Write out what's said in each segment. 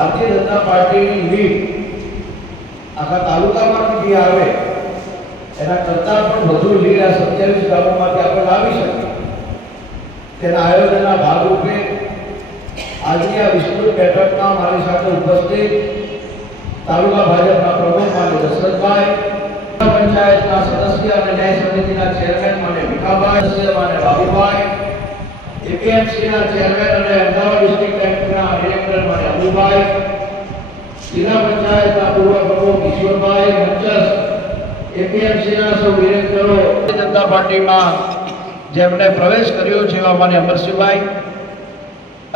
ભારતીય જનતા પાર્ટીની લીડ આખા તાલુકામાંથી જે આવે એના કરતાં પણ વધુ લીડ આ 27 ગામોમાંથી આપણે લાવી શકીએ તેના આયોજનના ભાગરૂપે આજની આ વિસ્તૃત બેઠકમાં મારી સાથે ઉપસ્થિત તાલુકા ભાજપના પ્રમુખ માન્ય દશરથભાઈ, પંચાયતના સદસ્ય અને ન્યાય સમિતિના ચેરમેન માન્ય ભીખાભાઈ, સદસ્ય માન્ય બાબુભાઈ, એપીએમસીના ચેરમેન અને અમદાવાદ ડિસ્ટ્રિક્ટ બેંકના ડિરેક્ટર માન્ય અબુભાઈ, જિલ્લા પંચાયતના પૂર્વ પ્રમુખ ઈશ્વરભાઈ, મંચસ એપીએમસીના સૌ ડિરેક્ટરો, જનતા પાર્ટીમાં જેમણે પ્રવેશ કર્યો છે એવા માન્ય અમરસિંહભાઈ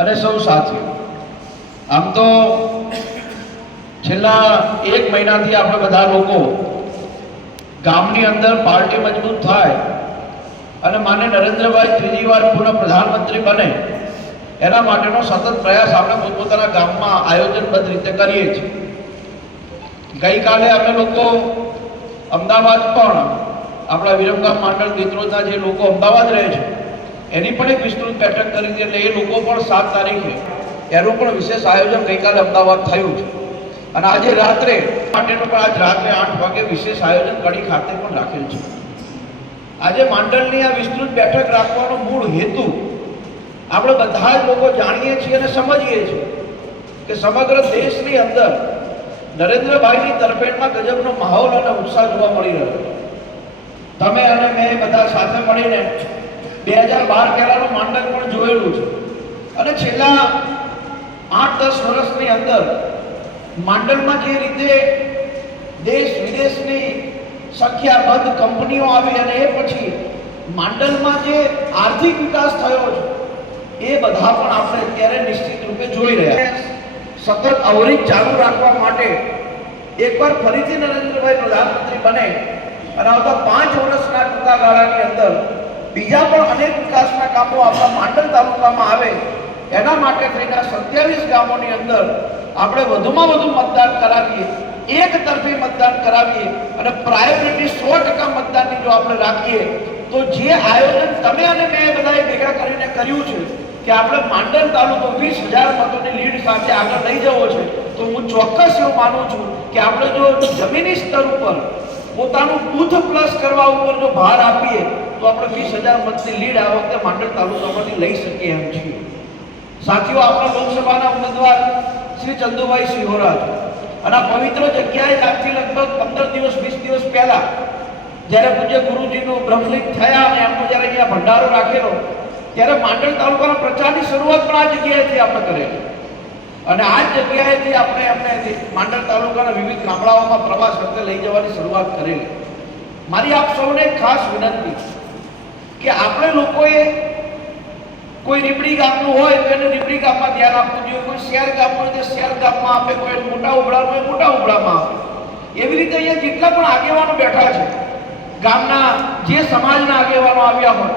અને સૌ સાથીઓ, આમ તો છેલ્લા 1 મહિનાથી આપણે બધા લોકો ગામની અંદર પાર્ટી મજબૂત થાય અને માન્ય નરેન્દ્રભાઈ ત્રીજી વાર પુનઃ પ્રધાનમંત્રી બને એના માટેનો સતત પ્રયાસ આપણે પોતપોતાના ગામમાં આયોજનબદ્ધ રીતે કરીએ છીએ. ગઈકાલે અમે લોકો અમદાવાદ પણ આપણા વિરમગામ માંડળ વિદ્રોહના જે લોકો અમદાવાદ રહે છે એની પણ એક વિસ્તૃત બેઠક કરી હતી. એટલે એ લોકો પણ 7 તારીખે એનું પણ વિશેષ આયોજન ગઈકાલે અમદાવાદ થયું છે અને આજે રાત્રે માટેનું પણ આજ રાત્રે 8 વાગે વિશેષ આયોજન કડી ખાતે પણ રાખેલ છે. આજે માંડળની આ વિસ્તૃત બેઠક રાખવાનો મૂળ હેતુ આપણે બધા જ લોકો જાણીએ છીએ અને સમજીએ છીએ કે સમગ્ર દેશની અંદર નરેન્દ્રભાઈની તરફેણમાં ગજબનો માહોલ અને ઉત્સાહ જોવા મળી રહ્યો છે. તમે અને મેં બધા સાથે મળીને 2012 પહેલાનું માંડળ પણ જોયેલું છે અને છેલ્લા 8-10 વર્ષની અંદર માંડળમાં જે રીતે દેશ વિદેશની સંખ્યાબંધ કંપનીઓ આવી અને એ પછી માંડળમાં જે આર્થિક વિકાસ થયો છે એ બધા પણ આપણે અત્યારે નિશ્ચિત રૂપે જોઈ રહ્યા છીએ. સતત અવિરત ચાલુ રાખવા માટે એકવાર ફરીથી નરેન્દ્રભાઈ પ્રધાનમંત્રી બને અને આવતા 5 વર્ષના ટૂંકા ગાળાની અંદર બીજા પણ અનેક વિકાસના કામો આપણા માંડળ તાલુકામાં આવે એના માટે થઈને 27 ગામોની અંદર આપણે વધુમાં વધુ મતદાન કરાવીએ, એક તરફી મતદાન કરાવીએ અને પ્રાયોરિટી 100% મતદાનની જો આપણે રાખીએ તો જે આયોજન તમે અને મેં બધાએ ભેગા કરીને કર્યું છે કે આપણે માંડળ તાલુકો 20,000 મતોની લીડ સાથે આગળ લઈ જવો છે, તો હું ચોક્કસ એવું માનું છું કે આપણે જો જમીની સ્તર ઉપર પોતાનું બૂથ પ્લસ કરવા ઉપર જો ભાર આપીએ તો આપણે 20,000 મતની લીડ આ વખતે માંડળ તાલુકામાંથી લઈ શકીએ એમ છીએ. સાથીઓ, આપણા લોકસભાના ઉમેદવાર શ્રી ચંદુભાઈ સિંહોરા અને આ પવિત્ર જગ્યાએ આજથી લગભગ 15 દિવસ 20 દિવસ પહેલા જ્યારે પૂજ્ય ગુરુજીનું બ્રહ્મલીન થયા અને એમનો જ્યારે અહીંયા ભંડારો રાખેલો ત્યારે માંડળ તાલુકાના પ્રચારની શરૂઆત પણ આ જગ્યાએથી આપણે કરેલી અને આ જ જગ્યાએથી આપણે એમને માંડળ તાલુકાના વિવિધ ગામડાઓમાં પ્રવાસ અર્થે લઈ જવાની શરૂઆત કરેલી. મારી આપ સૌને ખાસ વિનંતી કે આપણે લોકોએ કોઈ રીબડી ગામનું હોય તો એને રીબડી ગામમાં ધ્યાન આપવું જોઈએ, કોઈ શહેર ગામનું હોય તો શહેર ગામમાં આપે, કોઈ મોટા ઉબડાનું હોય મોટા ઉબડામાં આપે. એવી રીતે અહીંયા જેટલા પણ આગેવાનો બેઠા છે ગામના જે સમાજના આગેવાનો આવ્યા હોય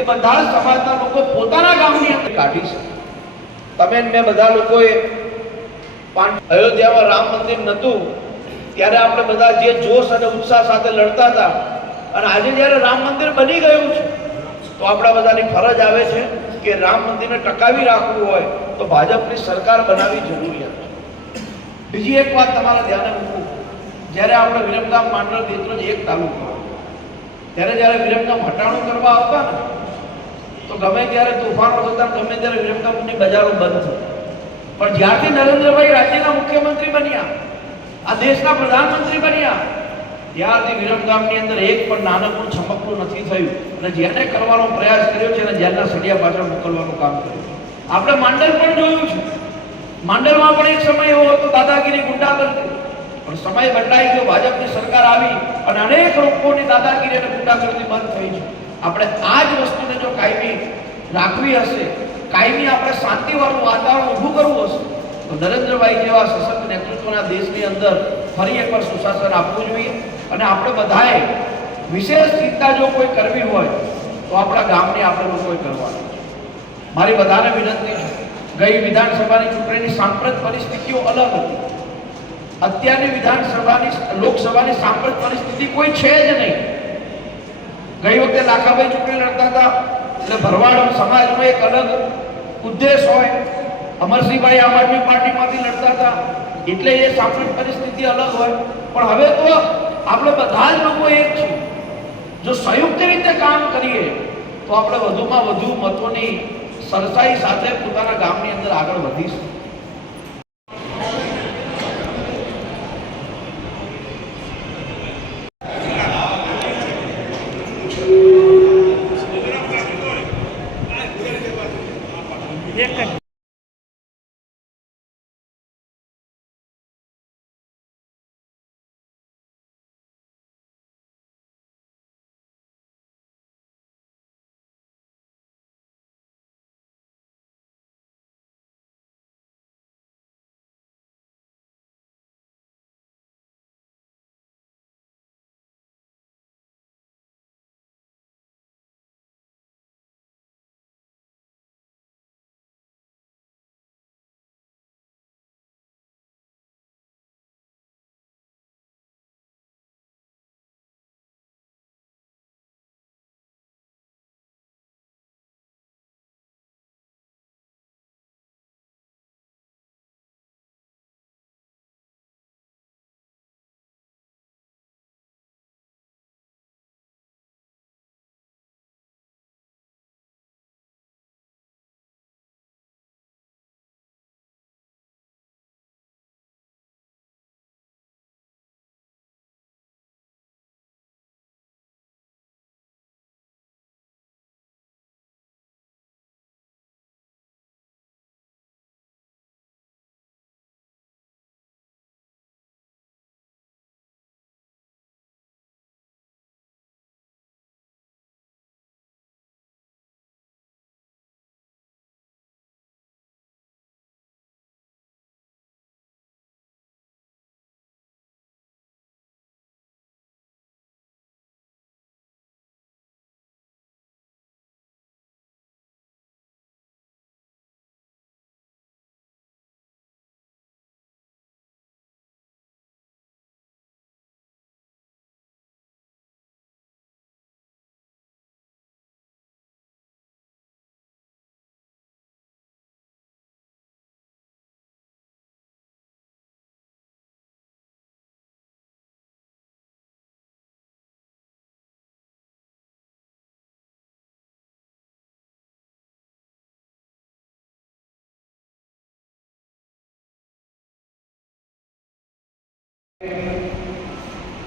એ બધા સમાજના લોકો પોતાના ગામની અંદર કાઢી છે. તમે મેં બધા લોકોએ અયોધ્યામાં રામ મંદિર નહોતું ત્યારે આપણે બધા જે જોશ અને ઉત્સાહ સાથે લડતા હતા અને આજે જ્યારે રામ મંદિર બની ગયું છે તો આપણા બધાની ફરજ આવે છે કે રામ મંદિરને ટકાવી રાખવું હોય તો ભાજપની સરકાર બનાવવી જરૂરિયાત છે. બીજી એક વાત તમારા ધ્યાને મૂકું, જ્યારે આપણે વિરમગામ માંડળ દેત્રોજ એક તાલુકો ત્યારે જ્યારે વિરમગામ હટાણું કરવા આવતા ને તો ગમે ત્યારે તોફાનો થતા, ગમે ત્યારે વિરમગામની બજારો બંધ થઈ. પણ જ્યારથી નરેન્દ્રભાઈ રાજ્યના મુખ્યમંત્રી બન્યા, આ દેશના પ્રધાનમંત્રી બન્યા, ત્યારથી વિરમગામની અંદર એક પણ નાનકડું છમકડું નથી થયું અને જેને કરવાનો પ્રયાસ કર્યો છે અને જેના સળિયા પાછળ મોકલવાનું કામ કર્યું. આપણે માંડળ પણ જોયું છે, માંડળમાં પણ એક સમય એવો હતો દાદાગીરી ગુંડાગર્દી, પણ સમય બદલાઈ ગયો, ભાજપની સરકાર આવી અને અનેક લોકોની દાદાગીરી અને ગુંડાગર્દી બંધ થઈ છે. આપણે આ જ વસ્તુને જો કાયમી રાખવી હશે, કાયમી આપણે શાંતિવાળું વાતાવરણ ઊભું કરવું હશે તો નરેન્દ્રભાઈ જેવા સશક્ત નેતૃત્વના દેશની અંદર ફરી એકવાર સુશાસન આપવું જોઈએ. અને આપણે બધાએ વિશેષ ચિંતા જો કોઈ કરવી હોય તો આપણા ગામની આપણે લોકોએ કરવાની છે. મારી બધાને વિનંતી છે, ગઈ વિધાનસભાની ચૂંટણીની સાંપ્રત પરિસ્થિતિઓ અલગ હતી, અત્યારની લોકસભાની સાંપ્રત પરિસ્થિતિ કોઈ છે જ નહીં. ગઈ વખતે લાખાભાઈ ચૂંટણી લડતા હતા એટલે ભરવાડ સમાજનો એક અલગ ઉદ્દેશ હોય અમરસિંહભાઈ આમ આદમી પાર્ટીમાંથી લડતા હતા એટલે એ સામાન્ય પરિસ્થિતિ અલગ હોય, પણ હવે તો આપણે બધા જ લોકો એક છીએ. જો સંયુક્ત રીતે કામ કરીએ તો આપણે વધુમાં વધુ મતોની સરસાઈ સાથે પોતાના ગામની અંદર આગળ વધીશું.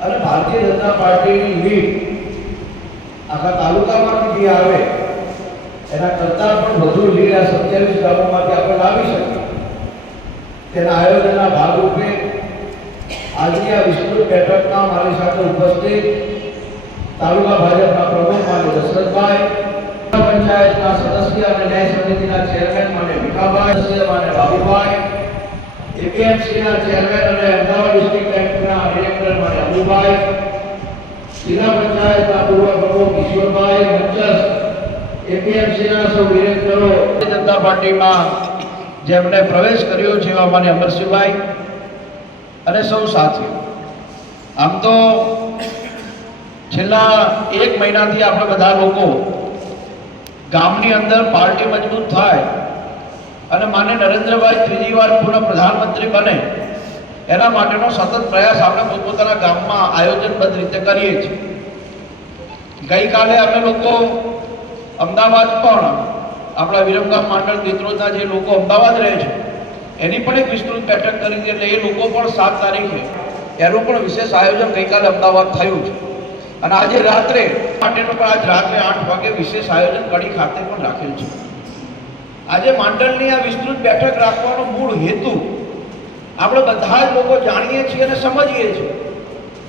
અને ભારતીય જનતા પાર્ટીની લીડ આખા તાલુકામાંથી જે આવે એના કરતાં પણ વધુ લીડ આ 27 ગામોમાંથી આપણે લાવી શકીએ. તેના આયોજનના ભાગરૂપે આજની આ વિસ્તૃત બેઠકમાં મારી સાથે ઉપસ્થિત તાલુકા ભાજપના પ્રમુખ માન્ય દશરથભાઈ, પંચાયતના સદસ્ય અને ન્યાય સમિતિના ચેરમેન માન્ય ભીખાભાઈ, સદસ્ય માન્ય બાબુભાઈ, એપીએમસીના ચેરમેન અને અમદાવાદ ડિસ્ટ્રિક્ટ બેંકના ડિરેક્ટર માન્ય અબુભાઈ, જિલ્લા પંચાયતના પૂર્વ પ્રમુખ કિશોરભાઈ, મંચસ એપીએમસીના સૌ ડિરેક્ટરો, જનતા પાર્ટીમાં જેમણે પ્રવેશ કર્યો છે એવા માન્ય અમરસિંહભાઈ અને સૌ સાથીઓ. આમ તો છેલ્લા 1 મહિનાથી આપણે બધા લોકો ગામની અંદર પાર્ટી મજબૂત થાય અને માન્ય નરેન્દ્રભાઈ ત્રીજી વાર પુનઃ પ્રધાનમંત્રી બને એના માટેનો સતત પ્રયાસ આપણે પોતપોતાના ગામમાં આયોજનબદ્ધ રીતે કરીએ છીએ. ગઈકાલે અમે લોકો અમદાવાદ પણ આપણા વિરમગામ માંડળ ગીતરોજના જે લોકો અમદાવાદ રહે છે એની પણ એક વિસ્તૃત બેઠક કરી હતી. એટલે એ લોકો પણ 7 તારીખે એનું પણ વિશેષ આયોજન ગઈકાલે અમદાવાદ થયું છે. અને આજે રાત્રે માટેનું પણ આજ રાત્રે 8 વાગે વિશેષ આયોજન કડી ખાતે પણ રાખેલ છે. આજે માંડળની આ વિસ્તૃત બેઠક રાખવાનો મૂળ હેતુ આપણે બધા જ લોકો જાણીએ છીએ અને સમજીએ છીએ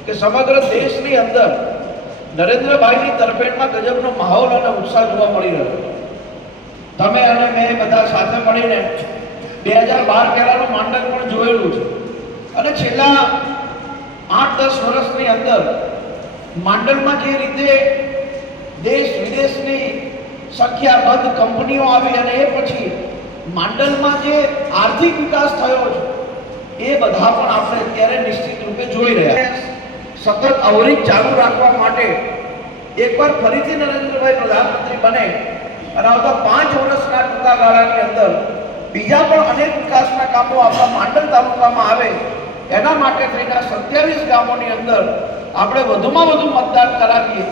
કે સમગ્ર દેશની અંદર નરેન્દ્રભાઈની તરફેણમાં ગજબનો માહોલ અને ઉત્સાહ જોવા મળી રહ્યો છે. તમે અને મેં બધા સાથે મળીને 2012 પહેલાનું માંડળ પણ જોયેલું છે અને છેલ્લા 8-10 વર્ષની અંદર માંડળમાં જે રીતે દેશ વિદેશની સંખ્યાબંધ કંપનીઓ આવી અને એ પછી માંડળમાં જે આર્થિક વિકાસ થયો છે એ બધા પણ આપણે અત્યારે નિશ્ચિત રૂપે જોઈ રહ્યા છીએ. સતત અવરિત ચાલુ રાખવા માટે એકવાર ફરીથી નરેન્દ્રભાઈ પ્રધાનમંત્રી બને અને આવતા 5 વર્ષના ટૂંકા ગાળાની અંદર બીજા પણ અનેક વિકાસના કામો આપણા માંડલ તાલુકામાં આવે એના માટે થઈને 27 ગામોની અંદર આપણે વધુમાં વધુ મતદાન કરાવીએ